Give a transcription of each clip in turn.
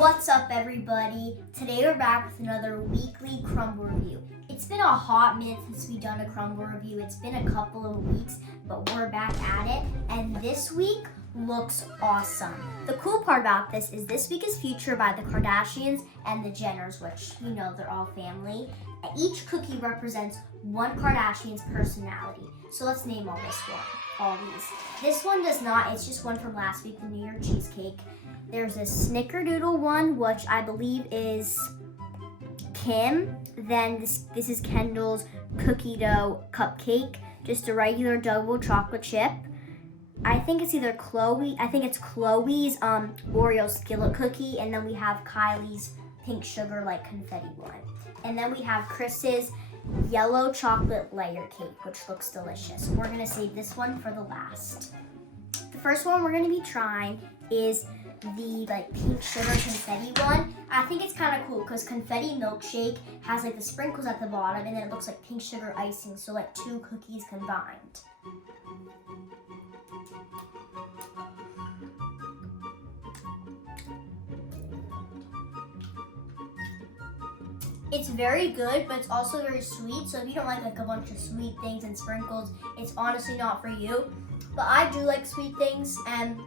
What's up, everybody? Today we're back with another weekly Crumbl review. It's been a hot minute since we've done a Crumbl review. It's been a couple of weeks, but we're back at it, and this week looks awesome. The cool part about this week is featured by the Kardashians and the Jenners, which you know they're all family. And each cookie represents one Kardashian's personality. So let's name all these. This one does not, it's just one from last week, the New York cheesecake. There's a snickerdoodle one, which I believe is Kim. Then this is Kendall's cookie dough cupcake, just a regular double chocolate chip. I think it's either Chloe's Oreo skillet cookie, and then we have Kylie's pink sugar like confetti one. And then we have Chris's yellow chocolate layer cake, which looks delicious. We're gonna save this one for the last. The first one we're gonna be trying is the pink sugar confetti one. I think it's kind of cool because confetti milkshake has the sprinkles at the bottom, and then it looks like pink sugar icing, so two cookies combined. It's very good, but it's also very sweet, so if you don't like a bunch of sweet things and sprinkles, it's honestly not for you. But I do like sweet things, and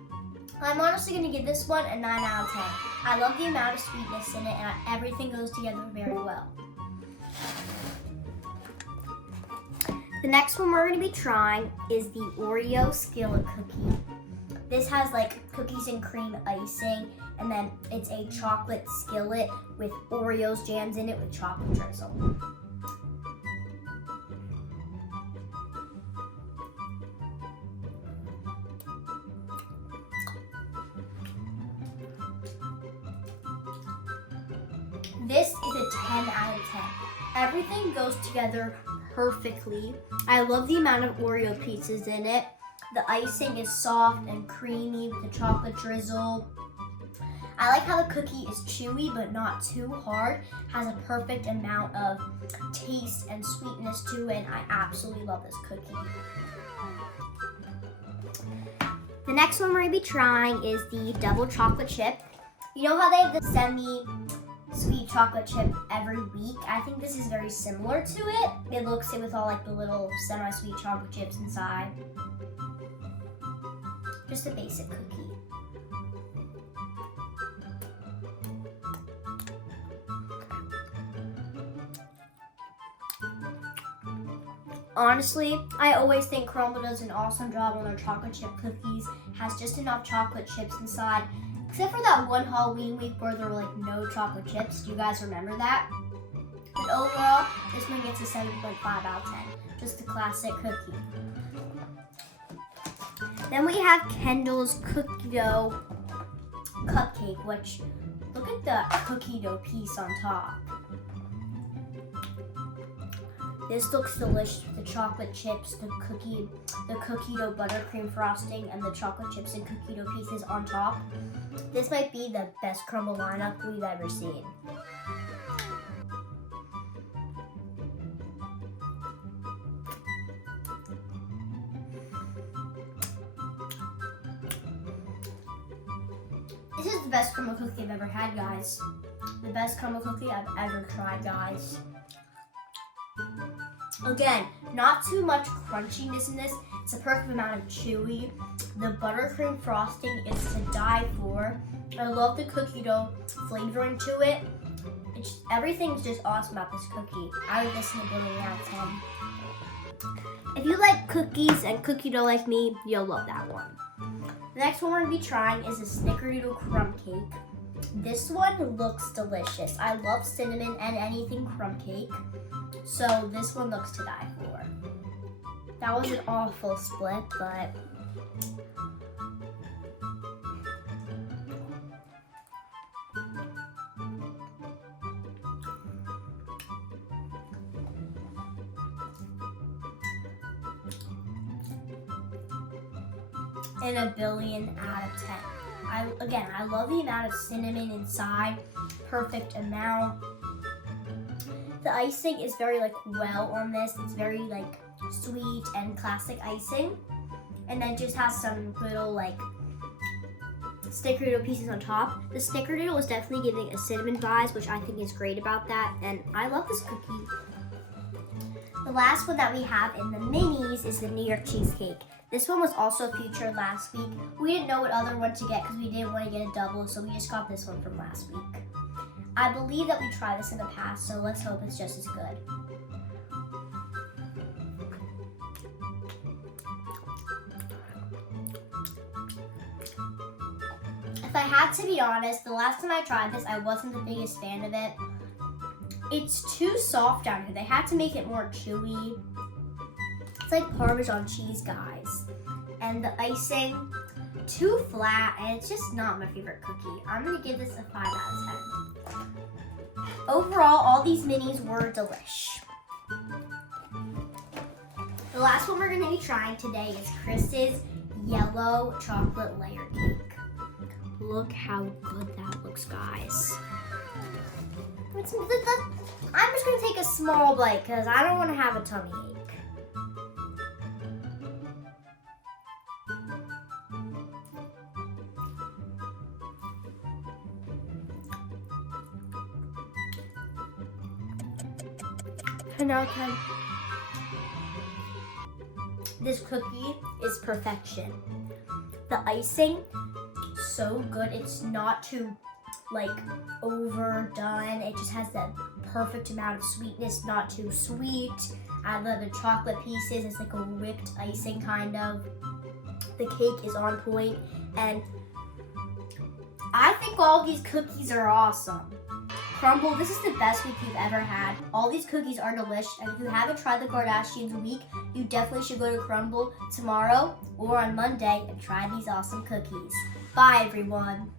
I'm honestly going to give this one a 9 out of 10. I love the amount of sweetness in it, and everything goes together very well. The next one we're going to be trying is the Oreo skillet cookie. This has cookies and cream icing, and then it's a chocolate skillet with Oreos jams in it with chocolate drizzle. This is a 10 out of 10. Everything goes together perfectly. I love the amount of Oreo pieces in it. The icing is soft and creamy with the chocolate drizzle. I like how the cookie is chewy but not too hard. Has a perfect amount of taste and sweetness to it, and I absolutely love this cookie. The next one we're going to be trying is the double chocolate chip. You know how they have the semi-sweet chocolate chip every week? I think this is very similar to it. It looks it with all the little semi-sweet chocolate chips inside. Just a basic cookie. Honestly, I always think Crumbl does an awesome job on their chocolate chip cookies. Has just enough chocolate chips inside. Except for that one Halloween week where there were no chocolate chips. Do you guys remember that? But overall, this one gets a 7.5 out of 10. Just a classic cookie. Then we have Kendall's cookie dough cupcake, which, look at the cookie dough piece on top. This looks delicious with the chocolate chips, the cookie dough buttercream frosting, and the chocolate chips and cookie dough pieces on top. This might be the best Crumbl lineup we've ever seen. This is the best Crumbl cookie I've ever had, guys. The best Crumbl cookie I've ever tried, guys. Again, not too much crunchiness in this. It's a perfect amount of chewy. The buttercream frosting is to die for. I love the cookie dough flavoring to it. Everything's just awesome about this cookie. I would listen to give it an 8 out of 10. If you like cookies and cookie dough like me, you'll love that one. The next one we're going to be trying is a snickerdoodle crumb cake. This one looks delicious. I love cinnamon and anything crumb cake. So this one looks to die for. That was an awful split, but and a billion out of 10. I love the amount of cinnamon inside. Perfect amount. The icing is very well on this. It's very sweet and classic icing. And then just has some little snickerdoodle pieces on top. The snickerdoodle is definitely giving a cinnamon vibes, which I think is great about that, and I love this cookie. The last one that we have in the minis is the New York cheesecake. This one was also featured last week. We didn't know what other one to get because we didn't want to get a double, so we just got this one from last week. I believe that we tried this in the past, so let's hope it's just as good. If I had to be honest, the last time I tried this, I wasn't the biggest fan of it. It's too soft down here. They had to make it more chewy. It's like Parmesan cheese, guys. And the icing, too flat, and it's just not my favorite cookie. I'm gonna give this a 5 out of 10. Overall, all these minis were delish. The last one we're gonna be trying today is Chris's yellow chocolate layer cake. Look how good that looks, guys. I'm just gonna take a small bite because I don't want to have a tummy ache. And now this cookie is perfection. The icing, so good. It's not too like overdone. It just has that perfect amount of sweetness, not too sweet. I love the chocolate pieces. It's like a whipped icing kind of. The cake is on point, and I think all these cookies are awesome. Crumbl, this is the best week you've ever had. All these cookies are delicious, and if you haven't tried the Kardashians week, you definitely should go to Crumbl tomorrow or on Monday and try these awesome cookies. Bye, everyone.